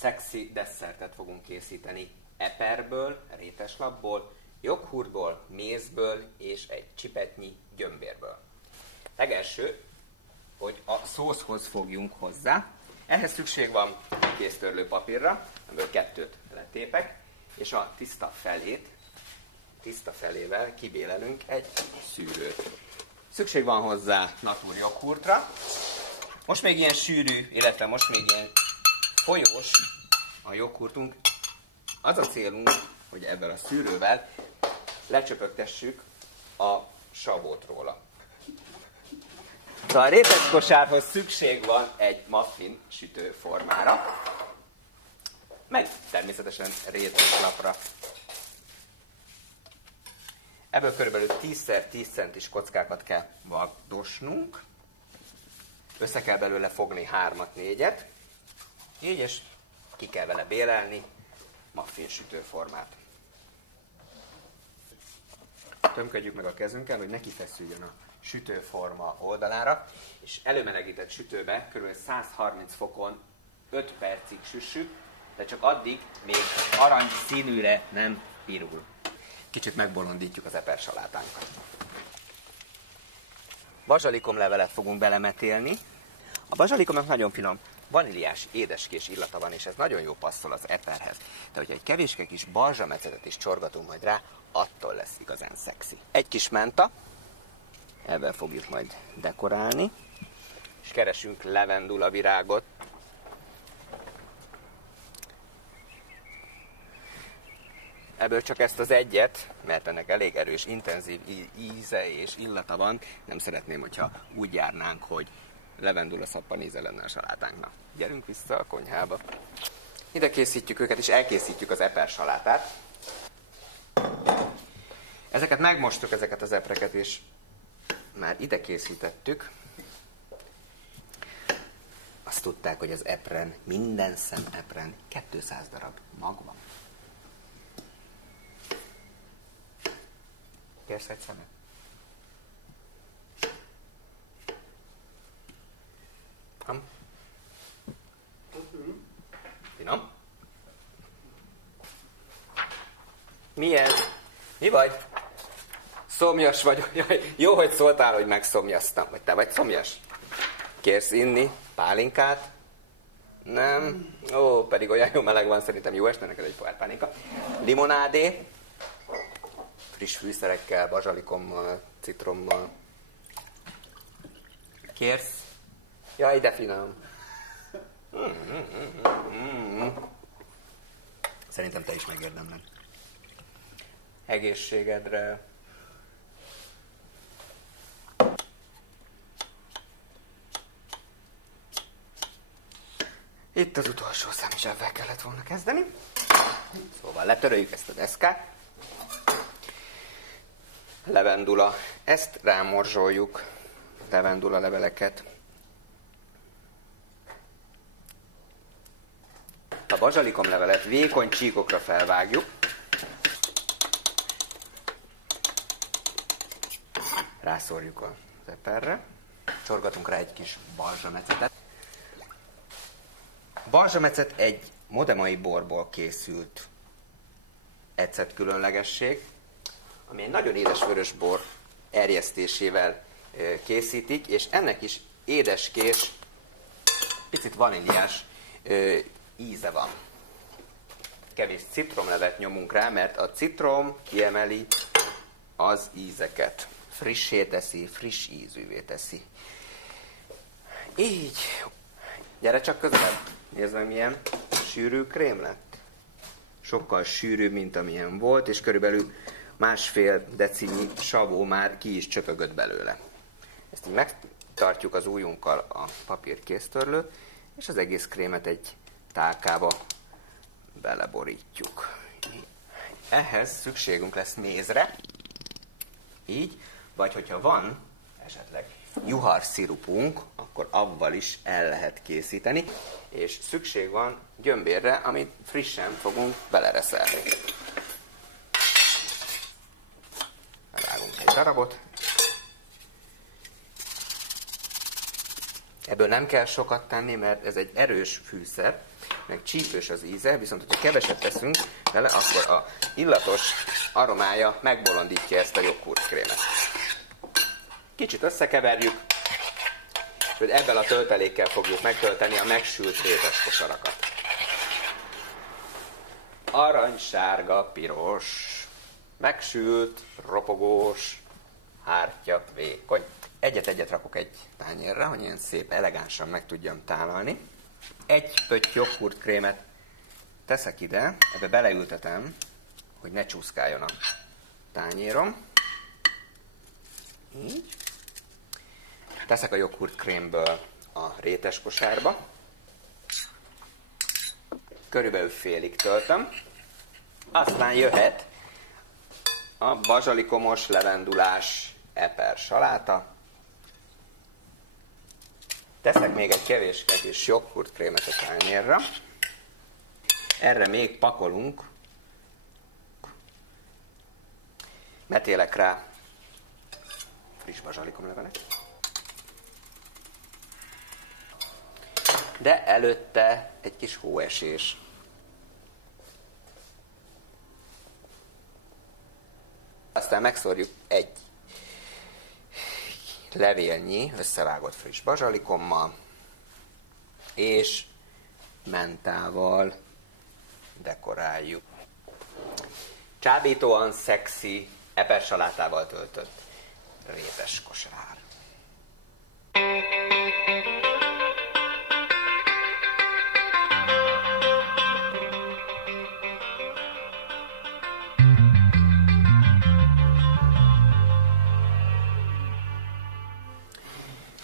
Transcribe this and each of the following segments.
szexi desszertet fogunk készíteni eperből, réteslapból, joghurtból, mézből és egy csipetnyi gyömbérből. Legelső, hogy a szószhoz fogjunk hozzá. Ehhez szükség van kéztörlő papírra, ebből 2 letépek, és a tiszta felével kibélelünk egy szűrőt. Szükség van hozzá natur joghurtra. Most még ilyen sűrű, illetve most még ilyen folyós a joghurtunk. Az a célunk, hogy ebben a szűrővel lecsöpögtessük a savót róla. Szóval a réteckosárhoz szükség van egy muffin sütőformára, meg természetesen réteslapra. Ebből körülbelül 10x10 centis kockákat kell vagdosnunk. Össze kell belőle fogni 3-4-et. Így, és ki kell vele bélelni muffin sütőformát. Tömködjük meg a kezünkkel, hogy ne kifeszüljön a sütőforma oldalára, és előmelegített sütőbe kb. 130 fokon 5 percig süssük, de csak addig még arany színűre nem pirul. Kicsit megbolondítjuk az epersalátánkat. Bazsalikomlevelet fogunk belemetélni. A bazsalikomnak nagyon finom, vaníliás, édeskés illata van, és ez nagyon jó passzol az eperhez. De hogyha egy kevéske kis balzsamecetet is csorgatunk majd rá, attól lesz igazán szexi. Egy kis menta, ebben fogjuk majd dekorálni, és keresünk levendula virágot. Ebből csak ezt az egyet, mert ennek elég erős, intenzív íze és illata van, nem szeretném, hogyha úgy járnánk, hogy levendula szappan íze lenne a salátánknak. Gyerünk vissza a konyhába. Ide készítjük őket, és elkészítjük az epersalátát. Ezeket megmostuk, ezeket az epreket, és már ide készítettük. Azt tudták, hogy az epren, minden szem epren 200 darab mag van. Kérsz egy szemet? Finom? Mi ez? Mi vagy? Szomjas vagyok. Jaj, jó, hogy szóltál, hogy megszomjaztam. Vagy te vagy szomjas? Kérsz inni pálinkát? Nem? Ó, pedig olyan jó meleg van, szerintem jó esne neked egy pohár pálinka. Limonádé. Friss fűszerekkel, bazsalikommal, citrommal. Kérsz? Jaj, de finom. Szerintem te is megérdemled. Egészségedre. Itt az utolsó szám, és ebben kellett volna kezdeni. Szóval letöröljük ezt a deszkát. Levendula. Ezt rámorzsoljuk, levendula leveleket. A bazsalikomlevelet vékony csíkokra felvágjuk. Rászórjuk az eperre. Csorgatunk rá egy kis balzsamecetet. A balzsamecet egy modemai borból készült ecet különlegesség, ami egy nagyon édes vörösbor erjesztésével készítik, és ennek is édeskés, picit vaníliás íze van. Kevés citromlevet nyomunk rá, mert a citrom kiemeli az ízeket. Frissé teszi, friss ízűvé teszi. Így. Gyere csak közelebb. Nézd meg, milyen sűrű krém lett. Sokkal sűrűbb, mint amilyen volt, és körülbelül 1,5 decinyi savó már ki is csöpögött belőle. Ezt így megtartjuk az ujjunkkal a papírkéztörlőt, és az egész krémet egy tálkába beleborítjuk. Ehhez szükségünk lesz mézre, így, vagy hogyha van esetleg juharszirupunk, akkor avval is el lehet készíteni, és szükség van gyömbérre, amit frissen fogunk belereszelni. Bevágunk egy darabot. Ebből nem kell sokat tenni, mert ez egy erős fűszer, meg csípős az íze, viszont hogyha keveset teszünk vele, akkor a illatos aromája megbolondítja ezt a joghurtkrémet. Kicsit összekeverjük, és hogy ebben a töltelékkel fogjuk megtölteni a megsült rétes kosarakat. Aranysárga, piros, megsült, ropogós, hártya, vékony. Egyet-egyet rakok egy tányérra, hogy ilyen szép, elegánsan meg tudjam tálalni. Egy pötty joghurtkrémet teszek ide, ebbe beleültetem, hogy ne csúszkáljon a tányérom. Így. Teszek a joghurtkrémből a rétes kosárba. Körülbelül félig töltöm. Aztán jöhet a bazsalikomos, levendulás, eper saláta. Teszek még egy kevéske kis joghurtkrémet a tányérra. Erre még pakolunk. Metélek rá friss bazsalikomlevelet. De előtte egy kis hóesés. Aztán megszórjuk egy levélnyi összevágott friss bazsalikommal, és mentával dekoráljuk. Csábítóan szexi, epersalátával töltött rétes kosár.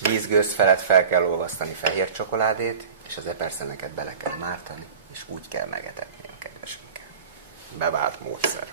Vízgőz felett fel kell olvasztani fehér csokoládét, és az eperszeneket bele kell mártani, és úgy kell megetetni, kedvesünkkel. Bevált módszer.